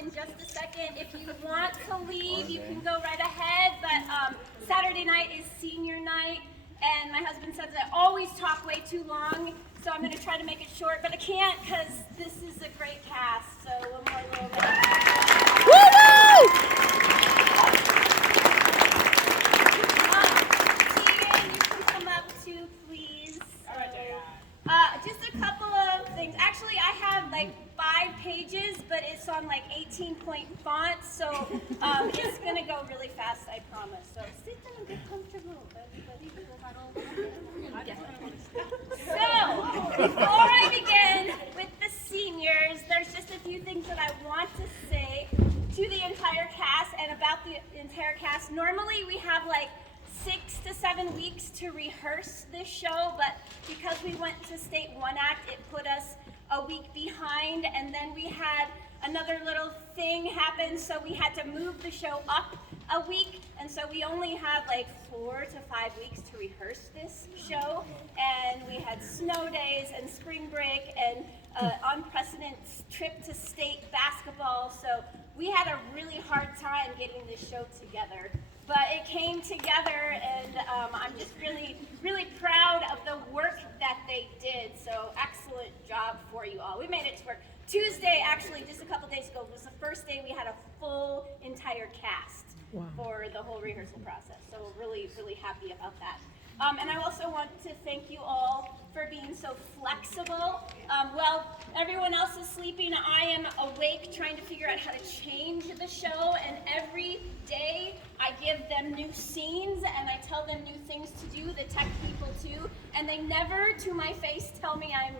in just a second. If you want to leave, you can go right ahead, but Saturday night is senior night, and my husband says I always talk way too long, so I'm going to try to make it short, but I can't because this is a great cast, so one more little bit. Tegan, you can come up too, please. Just a couple of things. Actually, I have like 5 pages, but it's on like 18-point font, so it's gonna go really fast, I promise. So sit down and get comfortable, everybody. So, before I begin with the seniors, there's just a few things that I want to say to the entire cast and about the entire cast. Normally, we have like 6 to 7 weeks to rehearse this show, but because we went to state 1 act, it put us a week behind, and then we had another little thing happen, so we had to move the show up a week, and so we only had like 4 to 5 weeks to rehearse this show, and we had snow days and spring break and unprecedented trip to state basketball, so we had a really hard time getting this show together. But it came together, and I'm just really, really proud of the work that they did. So excellent job for you all. We made it to work. Tuesday, actually, just a couple days ago, was the first day we had a full entire cast for the whole rehearsal process. So we're really, really happy about that. And I also want to thank you all for being so flexible. While everyone else is sleeping, I am awake trying to figure out how to change the show, and every day I give them new scenes and I tell them new things to do, the tech people too, and they never to my face tell me I'm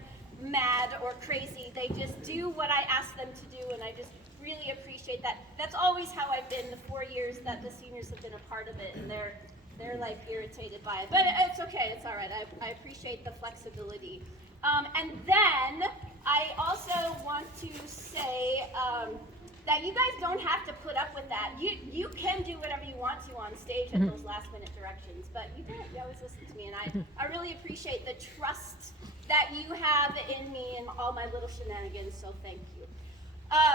mad or crazy. They just do what I ask them to do, and I just really appreciate that. That's always how I've been the 4 years that the seniors have been a part of it, and they're like irritated by it, but it's okay, it's all right. I appreciate the flexibility. And then I also want to say that you guys don't have to put up with that. You can do whatever you want to on stage at those last minute directions, but you don't. You always listen to me, and I really appreciate the trust that you have in me and all my little shenanigans, so thank you.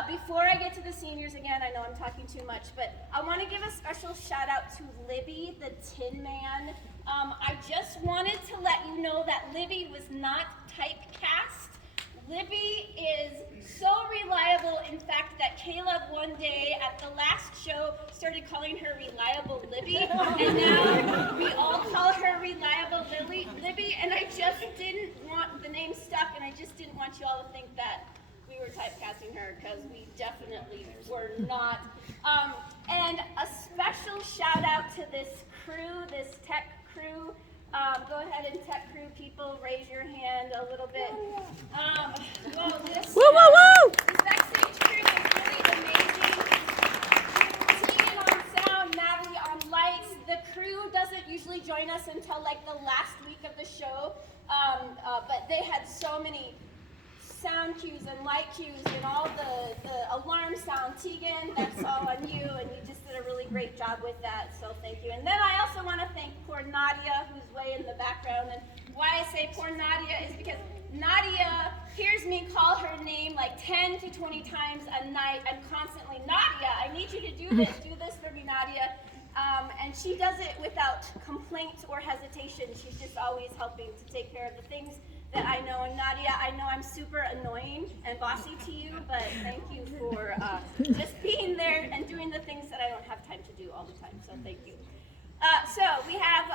Before I get to the seniors again, I know I'm talking too much, but I want to give a special shout out to Libby, the Tin Man. I just wanted to let you know that Libby was not typecast. Libby is so reliable, in fact, that Caleb one day at the last show started calling her Reliable Libby, and now we all call her Reliable Libby, and I just didn't want the name stuck, and I just didn't want you all to think that we were typecasting her, because we definitely were not. And a special shout out to this crew, this tech crew. Go ahead and tech crew people, raise your hand a little bit. This backstage crew is really amazing. Tegan on sound, Natalie on lights. The crew doesn't usually join us until like the last week of the show, but they had so many sound cues and light cues and all the alarm sound. Tegan, that's all on you, and you just did a really great job with that, so thank you. And then I also want to thank poor Nadia, who's way in the background, and why I say poor Nadia is because Nadia hears me call her name like 10 to 20 times a night. I'm constantly, Nadia, I need you to do this for me, Nadia. And she does it without complaint or hesitation. She's just always helping to take care of the things that I know. And Nadia, I know I'm super annoying and bossy to you, but thank you for just being there and doing the things that I don't have time to do all the time, so thank you. So we have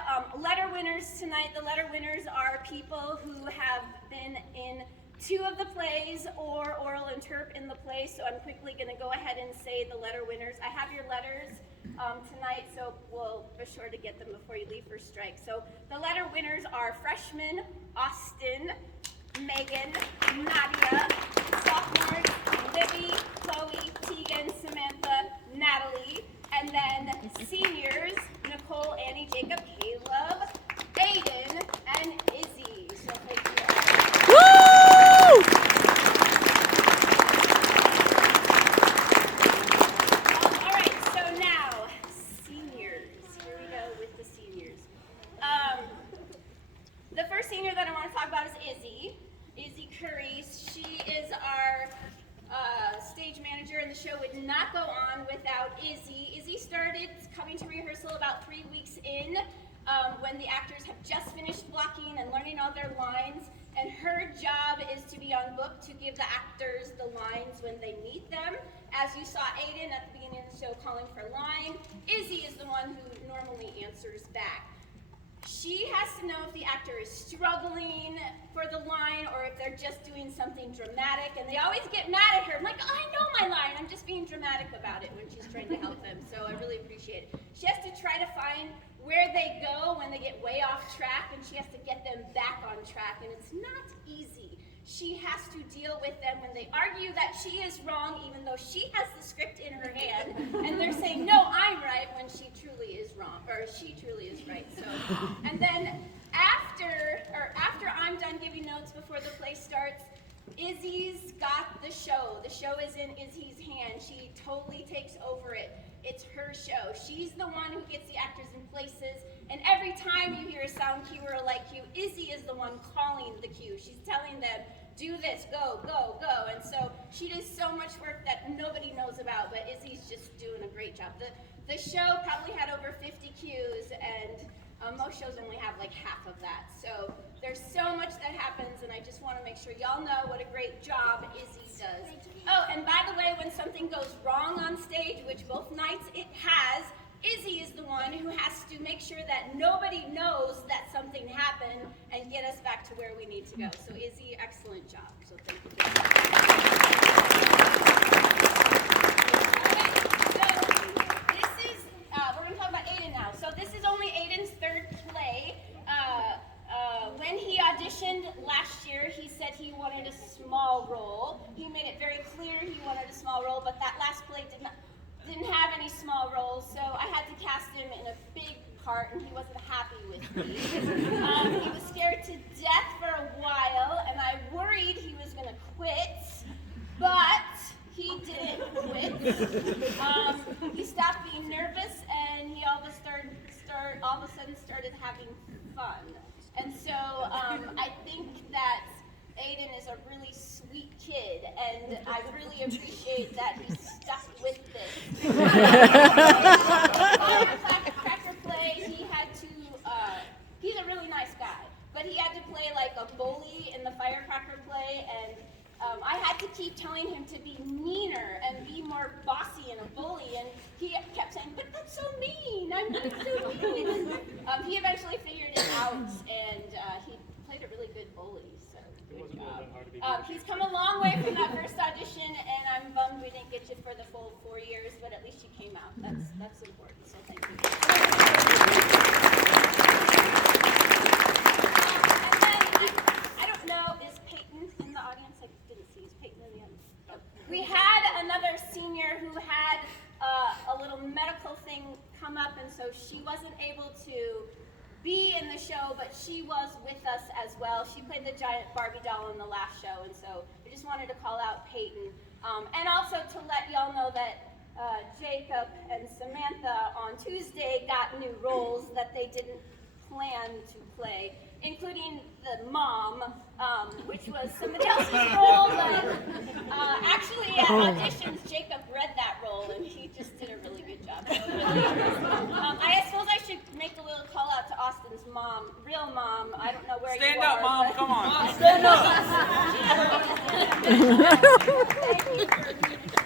letter winners tonight. The letter winners are people who have been in 2 of the plays or oral interp in the play, so I'm quickly going to go ahead and say the letter winners. I have your letters tonight, so we'll be sure to get them before you leave for strike. So the letter winners are freshmen Austin, Megan, Nadia, sophomores Libby, Chloe, Tegan, Samantha, Natalie, and then seniors Nicole, Annie, Jacob, Caleb, Aiden, and Izzy. So thank you all. Woo! All right, so now, seniors. Here we go with the seniors. The first senior that I want to talk about is Izzy. Izzy Curry. She stage manager, and the show would not go on without Izzy. Izzy started coming to rehearsal about 3 weeks in, when the actors have just finished blocking and learning all their lines, and her job is to be on book to give the actors the lines when they need them. As you saw Aiden at the beginning of the show calling for line, Izzy is the one who normally answers back. She has to know if the actor is struggling for the line or if they're just doing something dramatic, and they always get mad at her. I'm like, I know my line, I'm just being dramatic about it when she's trying to help them, so I really appreciate it. She has to try to find where they go when they get way off track, and she has to get them back on track, and it's not easy. She has to deal with them when they argue that she is wrong, even though she has the script in her hand, and they're saying, no, I'm right, when she truly is wrong, or she truly is right. So, and then after I'm done giving notes before the play starts, Izzy's got the show. The show is in Izzy's hand. She totally takes over it. It's her show. She's the one who gets the actors in places, and every time you hear a sound cue or a light cue, Izzy is the one calling the cue. She's telling them, do this, go, go, go. And so she does so much work that nobody knows about, but Izzy's just doing a great job. The show probably had over 50 cues, and most shows only have like half of that. So there's so much that happens, and I just want to make sure y'all know what a great job Izzy does. Oh, and by the way, when something goes wrong on stage, which both nights it has, Izzy is the one who has to make sure that nobody knows that something happened and get us back to where we need to go. So Izzy, excellent job. So thank you. Okay, so this is, we're going to talk about Aiden now. So this is only Aiden's third play. When he auditioned last year, he said he wanted a small role. He made it very clear he wanted a small role, but that last play didn't have any small roles, so I had to cast him in a big part, and he wasn't happy with me. He was scared to death for a while, and I worried he was going to quit, but he didn't quit. He stopped being nervous, and he all of a sudden started having fun. And so I think that Aiden is a really sweet kid, and I really appreciate that he stuck with this. Firecracker play, he had to, he's a really nice guy, but he had to play like a bully in the Firecracker play, and I had to keep telling him to be meaner and be more bossy and a bully, and he kept saying, but that's so mean, I'm not so mean. And, he eventually figured it out, and he played a really good bully. Good job. He's come a long way from that first audition, and I'm bummed we didn't get you for the full 4 years, but at least you came out. That's important, so thank you. And then, I don't know, is Peyton in the audience? I didn't see. Is Peyton in the audience? We had another senior who had a little medical thing come up, and so she wasn't able to be in the show, but she was with us as well. She played the giant Barbie doll in the last show, and so I just wanted to call out Peyton. And also to let y'all know that Jacob and Samantha on Tuesday got new roles that they didn't plan to play, including the mom, which was somebody else's role, but actually at auditions, Jacob read that role, and he just did a really good job. So really, I suppose I should make a little call out to Austin's mom, real mom. I don't know where you are. Stand up, Mom, come on. Stand up.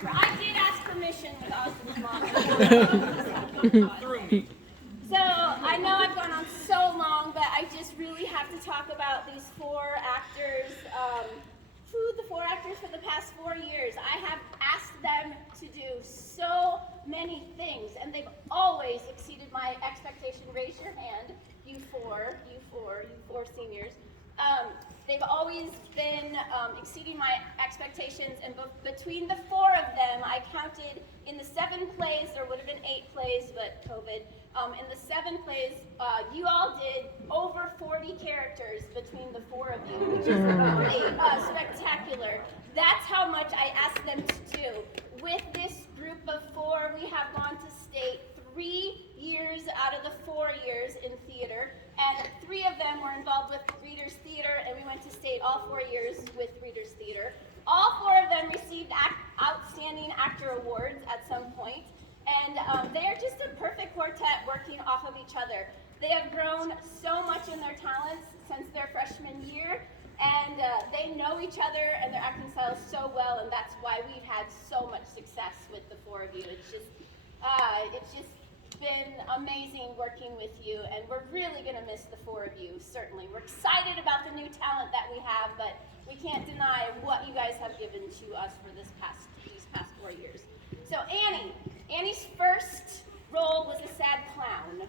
I did ask permission with Austin's mom. Through me. So I know I've gone on so long, but I just really have to talk about these four actors. The four actors for the past 4 years. I have asked them to do so many things, and they've always exceeded my expectation. Raise your hand, you four seniors. They've always been exceeding my expectations, and between the four of them, I counted in the 7 plays, there would have been 8 plays, but COVID. In the 7 plays, you all did over 40 characters between the 4 of you, which is really spectacular. That's how much I asked them to do. With this group of 4, we have gone to state 3 years out of the 4 years in theater, and 3 of them were involved with Readers Theater, and we went to state all 4 years with Readers Theater. All 4 of them received outstanding actor awards at some point. And they are just a perfect quartet working off of each other. They have grown so much in their talents since their freshman year, and they know each other and their acting styles so well, and that's why we've had so much success with the four of you. It's just been amazing working with you, and we're really going to miss the four of you, certainly. We're excited about the new talent that we have, but we can't deny what you guys have given to us for these past 4 years. So Annie's first role was a sad clown.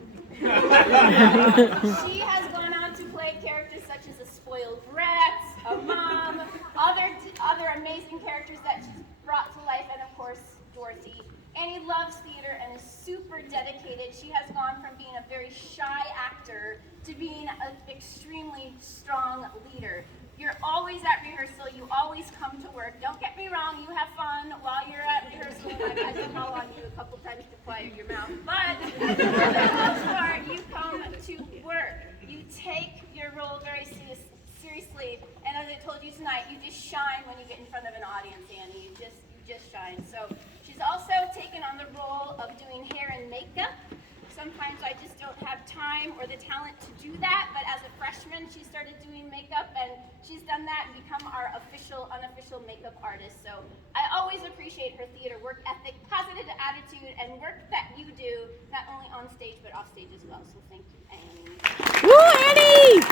She has gone on to play characters such as a spoiled brat, a mom, other amazing characters that she's brought to life, and of course, Dorothy. Annie loves theater and is super dedicated. She has gone from being a very shy actor to being an extremely strong leader. You're always at rehearsal. You always come to work. Don't get me wrong. You have fun while you're at rehearsal. I've had to call on you a couple times to quiet your mouth. But for the most part, you come to work. You take your role very seriously. And as I told you tonight, you just shine when you get in front of an audience, Annie. You just shine. So she's also taken on the role of doing hair and makeup. Sometimes I just don't have time or the talent to do that, but as a freshman, she started doing makeup, and she's done that and become our unofficial makeup artist. So I always appreciate her theater work ethic, positive attitude, and work that you do, not only on stage, but off stage as well. So thank you, Annie. Woo, Annie!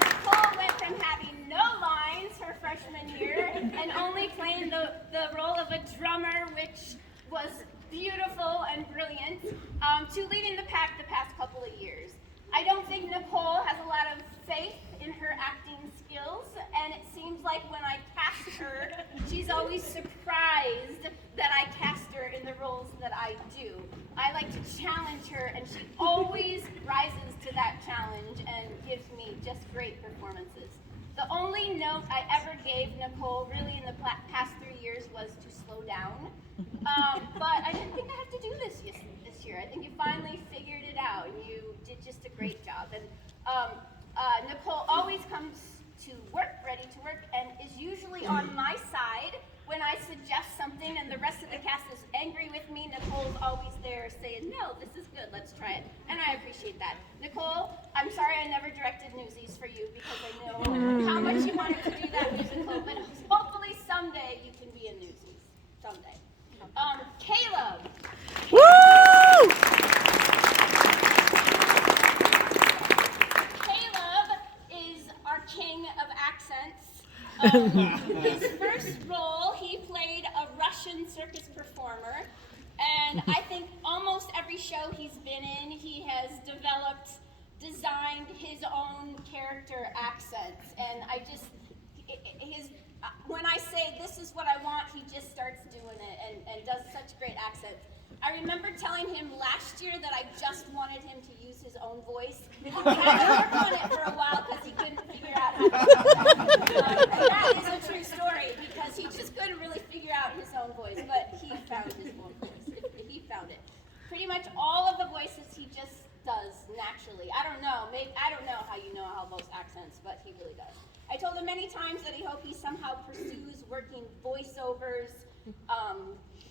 Nicole went from having no lines her freshman year and only playing the role of a drummer, which was beautiful and brilliant, to leading the pack the past couple of years. I don't think Nicole has a lot of faith in her acting skills, and it seems like when I cast her, she's always surprised that I cast her in the roles that I do. I like to challenge her, and she always rises to that challenge and gives me just great performances. The only note I ever gave Nicole really in the past 3 years was to slow down. But I didn't think I have to do this year. I think you finally figured it out, and you did just a great job. And Nicole always comes to work, ready to work, and is usually on my side when I suggest something and the rest of the cast is angry with me. Nicole's always there saying, no, this is good, let's try it. And I appreciate that. Nicole, I'm sorry I never directed Newsies for you because I know how much you wanted to do that musical, but hopefully someday you can be in Newsies. Someday. Caleb. Woo! Caleb is our king of accents. His first role, he played a Russian circus performer, and I think almost every show he's been in, he has designed his own character accents, and when I say this is what I want, he just starts doing it and does such great accents. I remember telling him last year that I just wanted him to use his own voice. He had to work on it for a while because he couldn't figure out how to do it. And that is a true story because he just couldn't really figure out his own voice, but he found his own voice. He found it. Pretty much all of the voices he just does naturally. I don't know how you know all those accents, but he really does. I told him many times that he hoped he somehow pursues working voiceovers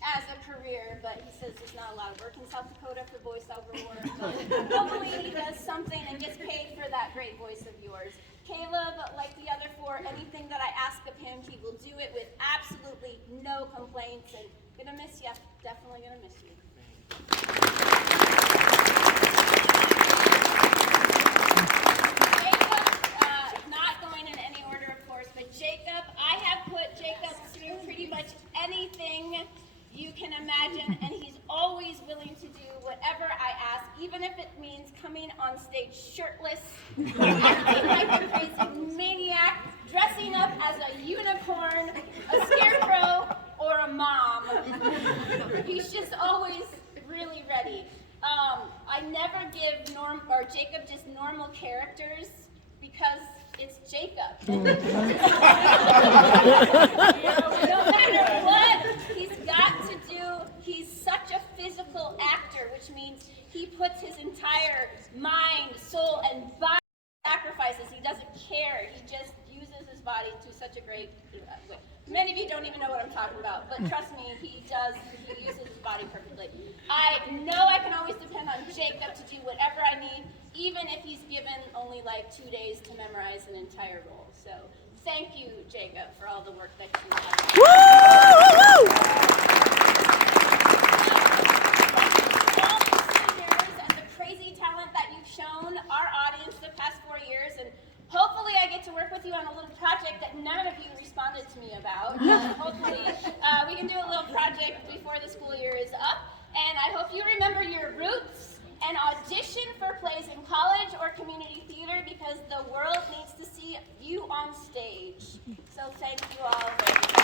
as a career, but he says there's not a lot of work in South Dakota for voiceover work. But hopefully he does something and gets paid for that great voice of yours. Caleb, like the other four, anything that I ask of him, he will do it with absolutely no complaints. And gonna miss you. Definitely gonna miss you. Jacob, I have put Jacob through pretty much anything you can imagine, and he's always willing to do whatever I ask, even if it means coming on stage shirtless, acting like a crazy maniac, dressing up as a unicorn, a scarecrow, or a mom. He's just always really ready. I never give Jacob just normal characters because it's Jacob. No matter what he's got to do, he's such a physical actor, which means he puts his entire mind, soul, and body sacrifices. He doesn't care. He just uses his body to such a great way. Many of you don't even know what I'm talking about, but trust me, he uses his body perfectly. I know I can always depend on Jacob to do whatever I need, even if he's given only like 2 days to memorize an entire role. So thank you, Jacob, for all the work that you have done. Woo! All the seniors and the crazy talent that you've shown our audience the past 4 years, and hopefully I get to work with you on a little project that none of you responded to me about. Hopefully we can do a little project before the school year is up, and I hope you remember your roots and audition for plays in college or community theater because the world needs to see you on stage. So thank you all very much.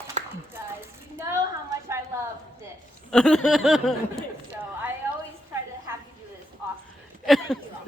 Thank you guys. You know how much I love this. So I always try to have you do this often. Thank you all.